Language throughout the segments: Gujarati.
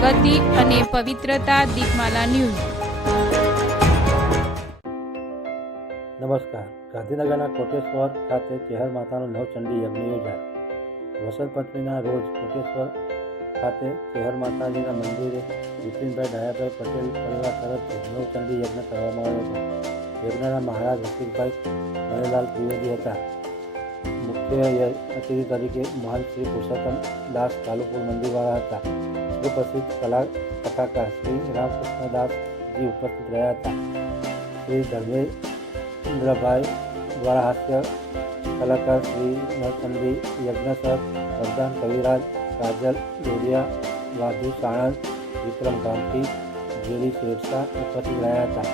પ્રગતિ અને પવિત્રતા. દીપમાલા ન્યૂઝ. નમસ્કાર. ગાંધીનગરના કોટેશ્વર ખાતે ચેહર માતાનું નવચંડી યજ્ઞ યોજાયો. વસંત પંચમીના રોજ કોટેશ્વર ખાતે ચેહર માતાજીના મંદિરે બિપિનભાઈ ડાયાભાઈ પટેલ પરિવાર તરફથી નવચંડી યજ્ઞ કરવામાં આવ્યો હતો. યજ્ઞના મહારાજ રસિકભાઈ મણિલાલ ત્રિવેદી હતા. મુખ્ય અતિથિ તરીકે મહંત શ્રી પુરુષોત્તમ દાસ કાલુપુર મંદિરવાળા હતા. સુપ્રસિદ્ધ કથાકાર શ્રી રામકૃષ્ણદાસજી ઉપસ્થિત રહ્યા હતા. શ્રી ધર્મેન્દ્રભાઈ દ્વારા હાસ્ય કલાકાર શ્રી નવચંડી યજ્ઞસર વરદાન કવિરાજ, કાજલ ડોડિયા, વાધુ સાણંદ, વિક્રમ ગામથી, જેડી શેરશાહ ઉપસ્થિત રહ્યા હતા.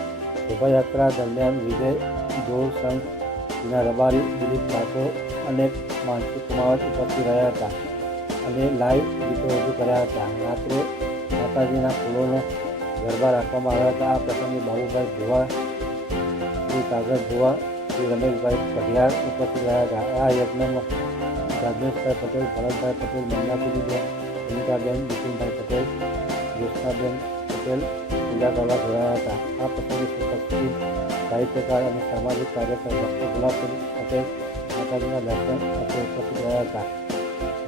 શોભાયાત્રા દરમિયાન વિજય દોડ સંઘ, વિના રબારી, દિલીપ ઠાકોર અને માનસી કુમાવત ઉપસ્થિત રહ્યા હતા અને લાઈવ ગીતો રજૂ કર્યા હતા. રાત્રે માતાજીના ફૂલોનો ગરબા રાખવામાં આવ્યા હતા. આ પ્રસંગે બાબુભાઈ ભુવા, શ્રી કાગળ ભુવા, શ્રી રમેશભાઈ પઢિયાર ઉપસ્થિત રહ્યા હતા. આ યજ્ઞમાં ધર્મેશભાઈ પટેલ, ભરતભાઈ પટેલ, મંદાકુજીબેન, સુનિતાબેન, બિપિનભાઈ પટેલ, જ્યોત્સનાબેન પટેલ પૂજા કરવા જોડાયા હતા. આ પ્રસંગે સુપ્રસિદ્ધ સાહિત્યકાર અને સામાજિક કાર્યકર ડૉક્ટર ગુલાબસિંહ પટેલ માતાજીના દર્શન માટે ઉપસ્થિત રહ્યા હતા.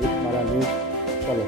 દીપમાલા ન્યૂઝ. ચલો.